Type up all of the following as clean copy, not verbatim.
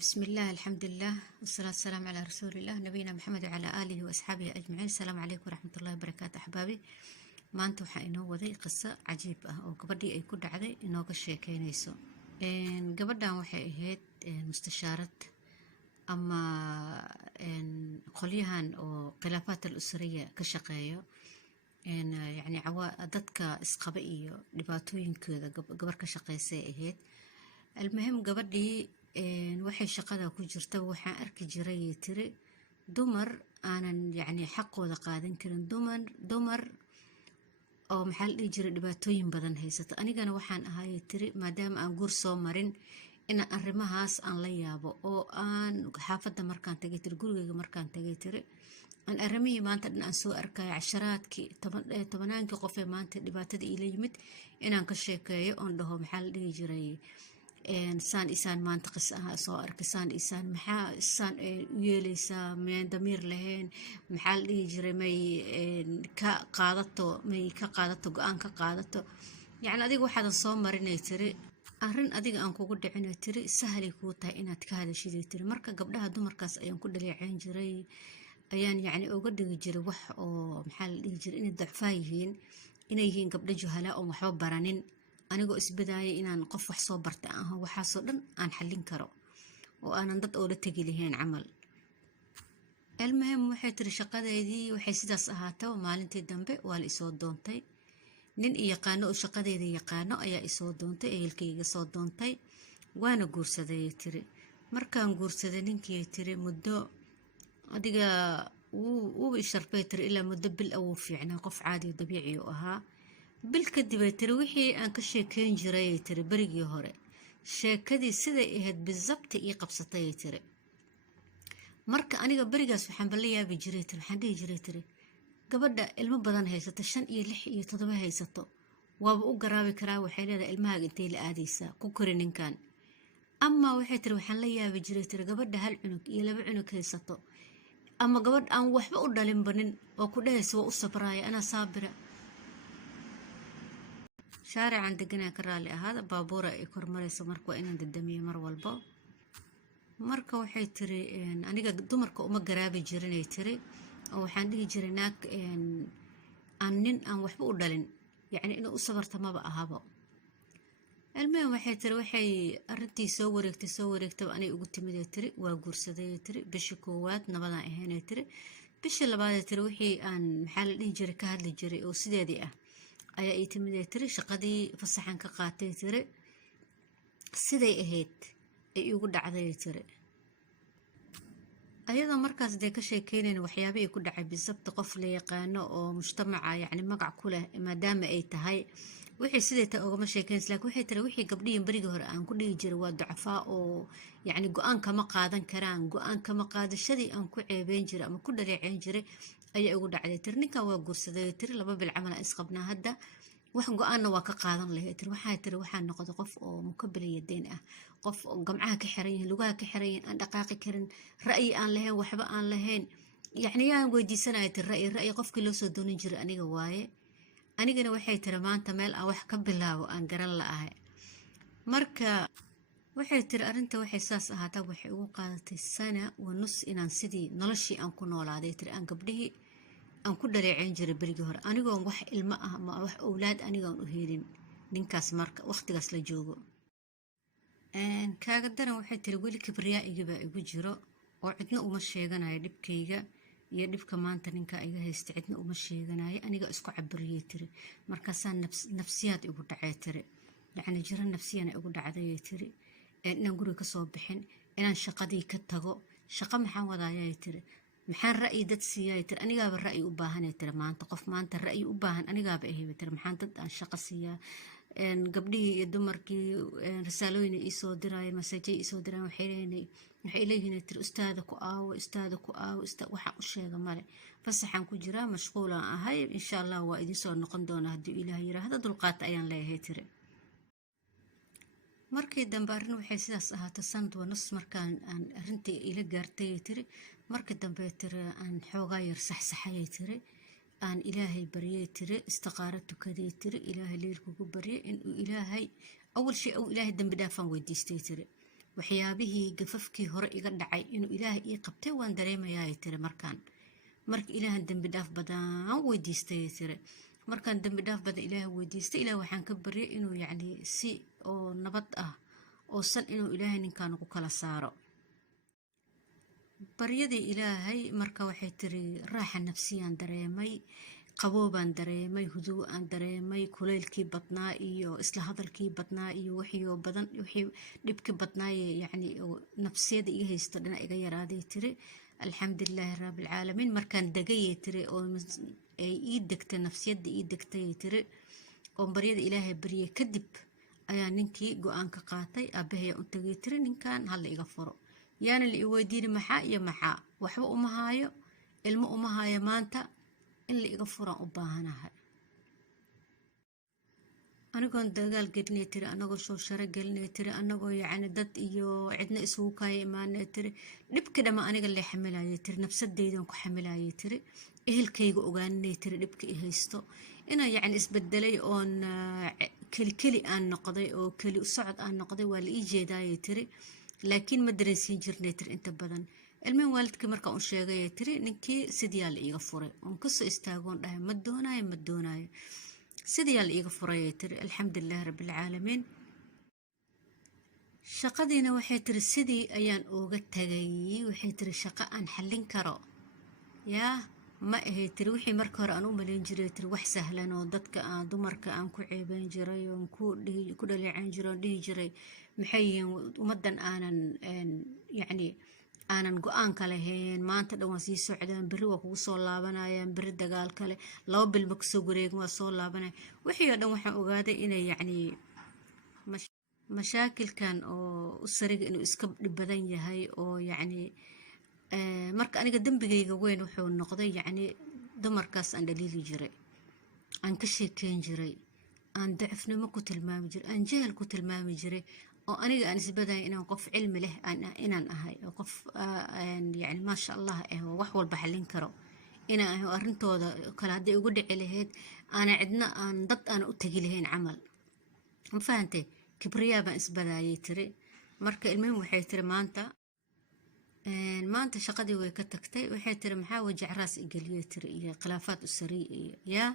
بسم الله الحمد لله والصلاة والسلام على رسول الله نبينا محمد وعلى آله وأصحابه أجمعين. السلام عليكم ورحمة الله وبركاته أحبابي. maanta waxaa inoo waday qiso cajiib ah oo gabadhii ay ku dhacday inooga sheekeynayso. gabadhan waxay ahayd mustashaarad ama qolyahan oo khilaafaat al-usriya ka shaqeeyo, yani dadka isqaba iyo dhibaatooyinkooda gabar ka shaqeysay ahayd. almuhim gabadhii waxay shaqada ku jirta waxaan arki jiray tiri dumar aanan yani xaqooda qaadan karin, dumar oo maxaa la dhihi jiray dhibaatooyin badan haysato. anigana waxaan ahay tiri maadaama aan guur soo marin in arrimahaas aan la yaabo oo aan xaafadda markaan tagay tiri, gurigeyga markaan tagay tiri, aan arrimihii maanta dhan aan soo arkay casharaadkii tobanaankii qof ee maanta dhibaatada ila yimid inaan ka sheekeeyo oon dhaho maxaa la dhihi jiray saan isaan maanta qis ah soo arkay, saan isaan maxaa isaan u yeelaysaa, meen damiir lahayn, maxaa la dhihi jiray may ka qaadato go-aan ka qaadato, yani adiga waxaadan soo marinay tiri arrin adiga aan kugu dhicinay tiri sahalay kuu tahay inaad ka hadashiday tiri. marka gabdhaha dumarkaas ayaan ku dhaleeceyn jiray, ayaan yani uga dhigi jiray wax oo maxaa la dhihi jiray inay dacfaa yihiin, inay yihiin gabdho juhalaa oon waxba baranin, anigoo isbadaayay inaan qof wax soo bartay aho waxaasoo dhan aan xallin karo oo aanan dad oo la tegi lahayn camal. almuhim waxay tiri shaqadeedii waxay sidaas ahaato. maalintii dambe waa la isoo doontay nin yaqaano oo shaqadeeda yaqaano ayaa isoo doontay, ehelkayga soo doontay, waana guursaday tiri. markaan guursaday ninkii tiri muddo adiga wuu isharfay tiri ilaa muddo bil wuu fiicnaa, qof caadi dabiici u ahaa. bil kadib ay tiri wixii aan ka sheekeyn jiray ay tiri berigii hore sheekadii siday ahayd bisabti ii qabsatay ay tiri. marka aniga berigaas waxaan bala yaabi jiray tiri, waxaan dhihi jiray tiri gabadha ilmo badan haysato 5 iyo 6 iyo 7 haysato waaba u garaabi karaa, waxay leedahay ilmahaaga intay la aadaysaa ku kori ninkan. ama waxay tiri waxaan la yaabi jiray tiri gabadha 1 cunug iyo 2 cunug haysato ama gabadh aan waxba u dhalin banin oo ku dhahaysa waa u sabraaya anaa saabira. shaarican deganaa ka raali ahaada, baabuura ay kormarayso marka waa inaan dadamiyo mar walbo. marka waxay tiri aniga dumarka uma garaabi jirinay tiri oo waxaan dhihi jiray naag aan nin aan waxba u dhalin yani inuu u sabarta maba ahabo. almuhim waxay tiri waxay arrintii soo wareegtay anay ugu timid ay tiri waa guursaday ay tiri. bishii koowaad nabadaan ahayn ay tiri. bishii labaad ay tiri wixii aan maxaa la dhihi jiray ka hadli jiray oo sideedii ah ayaa ii timid ay tiri. shaqadii fasaxan ka qaatay tiri, siday ahayd ay igu dhacday ay tiri. ayadoo markaas dee ka sheekeynayn waxyaabihii ku dhacay bisabti qof la yaqaano oo mujtamaca yani magac ku leh maadaama ay tahay wixii siday tahay ogama sheekeynaysa, laakiin waxay tiri wixii gabdhihii berigii hore aan ku dhihi jiray waa ducafaa oo yani go-aan kama qaadan karaan, go-aan kama qaadashadii aan ku ceebeyn jiray ama ku dhaleeceyn jiray ayaa ugu dhacday tiri. ninkan waa guursaday tiri, 2 bil camal aan isqabnaa hadda, wax go-aanna waa ka qaadan lahayd tiri. waxaa tiri waxaan noqday qof oo mukabaliya deyn ah, qof gamcaha ka xiran yihiin, lugaha ka xiran yihiin, aan dhaqaaqi karin, ra'yi aan lahayn, waxba aan lahayn. yacni yaan weydiisanaya tiri ra'yi qofkii loo soo doonin jiray aniga waaye. anigana waxay tiri maanta meel aan wax ka bilaabo aan garan la'ahay. marka waxay tiri arrinta waxay saas ahaataa waxay ugu qaadatay 1.5 sano inaan sidii noloshii aan ku noolaaday tiri, aan gabdhihii aan ku dhaleeceyn jiray berigii hore anigoon wax ilmo ah ama wax owlaad anigoon u helin ninkaas marka waqtigaas la joogo. kaaga daran waxay tiri weli kibriyaaigibaa igu jiro oo cidna uma sheeganayo dhibkayga iyo dhibka maanta ninka iga haysta, cidna uma sheeganayo, aniga isku cabiriyey tiri. markaasaa nafsiyaad igu dhacay tiri, yacni jiro nafsiyana igu dhacday tiri, inaan guriga kasoo bixin, inaan shaqadii ka tago. shaqo maxaan wadaayay tiri, maxaan ra'yi dad siiyay tiri, anigaaba ra'yi u baahan tiri. maanta qof maanta ra'yi u baahan anigaaba ahay tiri, maxaan dad aan shaqo siiyaa. gabdhihii iyo dumarkii risaalooyin ii soo diraayo, masaajay ii soo diraan, waxay leeyihiin tiri ustaada ku aawo waxaan u sheega male, fasaxaan ku jiraa, mashquulaan ahay, insha allah waa idin soo noqon doona haddii ilaah yiraahdo, dulqaata ayaan leeyahay tiri. markii dambe arrin waxay sidaas ahaato 1.5 sano markaan aan arrintii ila gaartay tiri. markii dambe tiri aan xoogaa yar saxsaxay tiri, aan ilaahay baryay tiri, istiqaaro tukaday tiri, ilaahay leelkugu baryay inuu ilaahay awal shay oo ilaahay dambi dhaafan weydiistay tiri. waxyaabihii gafafkii hore iga dhacay inuu ilaahay ii qabtay waan dareemayaa tiri markaan marka ilaahan dambi dhaaf badan weydiistay tiri markaan dambi dhaaf badan ilaahay weydiistay ilaah waxaan ka baryay inuu yacni si oo nabad ah oo san inuu ilaahay ninkaan ugu kala saaro baryadii ilaahay marka waxay tiri raaxa nafsiyaan dareemay qaboobaan dareemay huduu aan dareemay kulaylkii badnaa iyo isla hadalkii badnaa iyo wixii badan wixii dhibkii badnaaye yacni nafsiyada iga haysto dhinac iga yaraaday tiri alxamdulilaahi rabbil caalamiin markaan degayay tiri oo ay ii degtay nafsiyada ii degtay tiri oo baryada ilaahay baryay kadib ayaa ninkii go-aan ka qaatay aabbahay u tagay tiri ninkan hal iga furo yaana la i weydiin maxaa iyo maxaa waxba uma haayo ilmo uma haayo maanta in la iga furaan u baahanahay anigoon dagaal gelinay tiri anagoo soo sharo gelinay tiri anagoo yacni dad iyo cidna isugu kaaya imaanay tiri dhibka dhama aniga lee xamilayay tiri nafsadaydan ku xamilayay tiri ehelkayga ogaaninay tiri dhibka i haysto inaan yacni isbedelay oon keli aan noqday oo keli socod aan noqday waa la ii jeedaayay tiri laakiin ma dareensiin jirnay tiri inta badan ilmahan waalidkii markaan u sheegay tiri ninkii sidiyaa la iiga furay oon kasoo istaagoon dhahay ma doonaayo sidiyaa la iiga furay tiri alxamdulilaahi rabbil caalamiin shaqadiina waxay tiri sidii ayaan uga tagay waxay tiri shaqo aan xallin karo yaa ma ahay tiri wixii marka hore aan u malayn jiray tiri wax sahlan oo dadka aan dumarka aan ku ceebayn jiray oon ku dhaleecayn jiray oon dhihi jiray maxay yihiin ummadan aanan yacni aanan go-aanka lahayn maanta dhan waa sii socdaan berri waa kugu soo laabanayaan berri dagaal kale 2 bil ma kasoo wareegin waa soo laabanaya wixii oo dhan waxaan ogaaday inay yacni mashaakilkan oo usariga inuu iska dhib badan yahay oo yacni marka aniga dembigayga weyn wuxuu noqday yacni dumarkaas aan dhaliili jiray aan ka sheekeyn jiray aan dacifnimo ku tilmaami jiray aan jahal ku tilmaami jiray oo aniga aan isbadahay inaan qof cilmi leh inaan ahay oo qof yacni maasha allah oo wax walba xallin karo inaan ahay oo arrintooda kale hadday ugu dhici lahayd aana cidna aan dad aana u tegi lahayn camal ma fahantay kibriyaa baan isbadayay tiri marka ilmuhim waxay tiri maanta shaqadii way ka tagtay waxay tiri maxaa wajac raas igeliyay tiri iyo khilaafaad usariy iyo yaa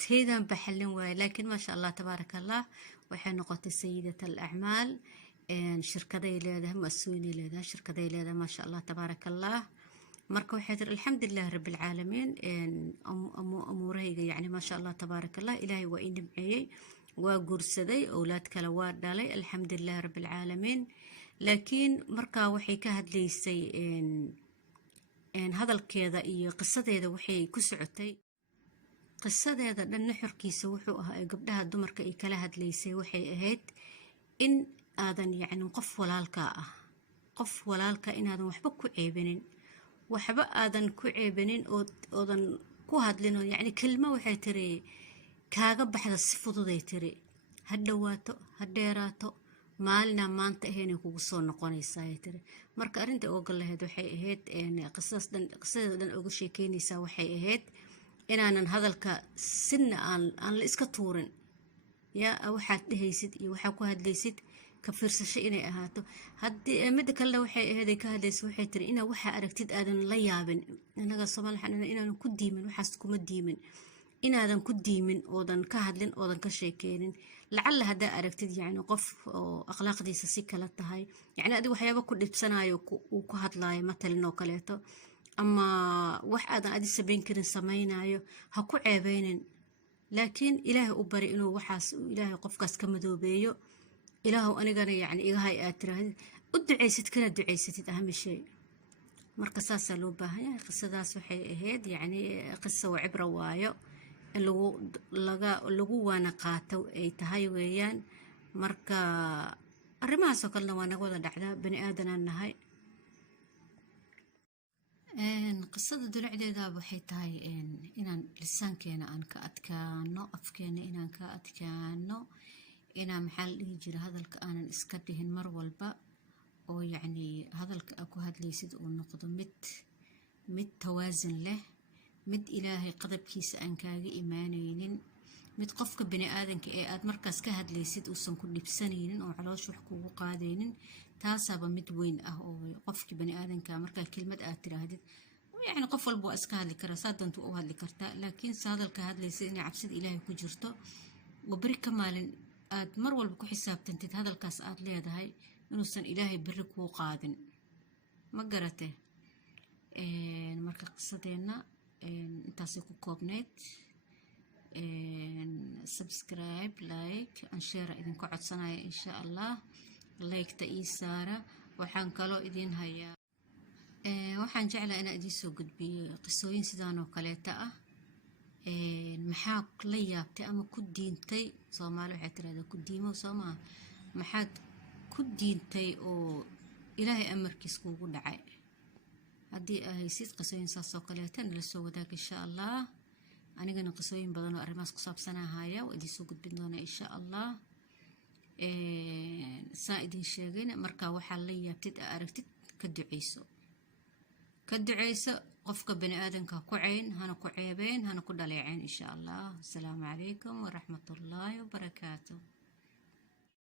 teedaan ba xallin waaye laakiin maasha allah tabaaraka allah waxay noqotay sayidat alacmaal shirkaday leedahay muasooyinay leedahay shirkaday leedahay maasha allah tabaaraka allah marka waxay tiri alxamdulilaahi rabbil caalamiin amuurahayga yacni maasha allah tabaaraka allah ilaahay waa ii nimceeyey waa guursaday awlaad kale waa dhalay alxamdulilaahi rabbil caalamiin laakiin markaa waxay ka hadlaysay hadalkeeda iyo qisadeeda waxay ku socotay qisadeeda dhan nuxurkiisa wuxuu ahaa ee gabdhaha dumarka ay kala hadlaysay waxay ahayd in aadan yacni qof walaalka inaadan waxba ku ceebanin waxba aadan ku ceebanin oodan ku hadlin oo yacni kelmo waxay tiri kaaga baxda si fududay tiri ha dhawaato ha dheeraato maalina maanta ahaynay kugu soo noqonaysaa ay tiri marka arrinta oga lahayd waxay ahayd qisadeeda dhan uga sheekeynaysaa waxay ahayd inaanan hadalka sinna aan la iska tuurin yaa waxaad dhehaysid iyo waxaa ku hadlaysid ka fiirsasho inay ahaato haddii midda kalena waxay ahayd ay ka hadlaysa waxay tiri inaa waxaa aragtid aadan la yaabin anaga Soomaaliya inaanan ku diimin waxaas kuma diimin inaadan ku diimin oodan ka hadlin oodan ka sheekeynin lacalla haddaa aragtid yacni qof oo akhlaaqdiisa si kala tahay yacni adiga waxyaaba ku dhibsanayo uu ku hadlaayo matalin oo kaleeto ama wax aadan adi samayn karin samaynayo ha ku ceebeynin laakiin ilaahay u bari inuu waxaas ilaahay qofkaas ka madoobeeyo ilaahu anigana yacni igahay aad tirahdid u ducaysid kana ducaysatid ahmi shay marka saasaa loo baahan yahay qisadaas waxay ahayd yacni qiso oo cibro waayo in lagu waana qaato ay tahay weeyaan marka arrimahaasoo kalena waa naga wada dhacdaa bani aadanaan nahay qisada dulacdeeda waxay tahay inaan lisaankeena aan ka adkaano afkeena inaan ka adkaano inaan maxaa la dhihi jira hadalka aanan iska dhihin mar walba oo yacni hadalka aad ku hadlaysid uu noqdo mid tawaasin leh mid ilaahay qadabkiisa aan kaaga imaanaynin mid qofka bani aadanka ee aad markaas ka hadlaysid uusan ku dhibsanaynin oo caloosh wax kugu qaadaynin taasaaba mid weyn ah oo qofkii bani aadanka markaa kelmad aad tiraahdid يعني qof walba waa iska hadli karaa saa doonta u hadli kartaa laakiin hadalka hadlaysa inay cabsida ilaahay ku jirto oo beri ka maalin aad mar walba ku xisaabtantid hadalkaas aad leedahay inuusan ilaahay beri kuu qaadin ma garate marka qisadeena intaasay ku koobneyd subscribe like and share idinku codsanaya insha allah like-ta ii saara waxaan kaloo idin hayaa waxaan jeclaa inaan idiin soo gudbiyo qisooyin sidaan oo kaleeta ah maxaa la yaabtay ama ku diintay Soomaali waxay tiraahdaa ku diimo Soomaa maxaad ku diintay oo ilaahay amarkiis kuugu dhacay haddii ay sid qisooyin saas oo kaleeta nala soo wadaag insha allah anigana qisooyin badan oo arrimahaas ku saabsanahaya waa idiin soo gudbin doonaa insha allah saa idin sheegayna markaa waxaa la yaabtid aragtid ka duceyso qofka bani aadanka ku cayn hana ku ceebeen hana ku dhaleeceen insha allah. Assalaamu calaykum waraxmatullaahi wabarakaatuh.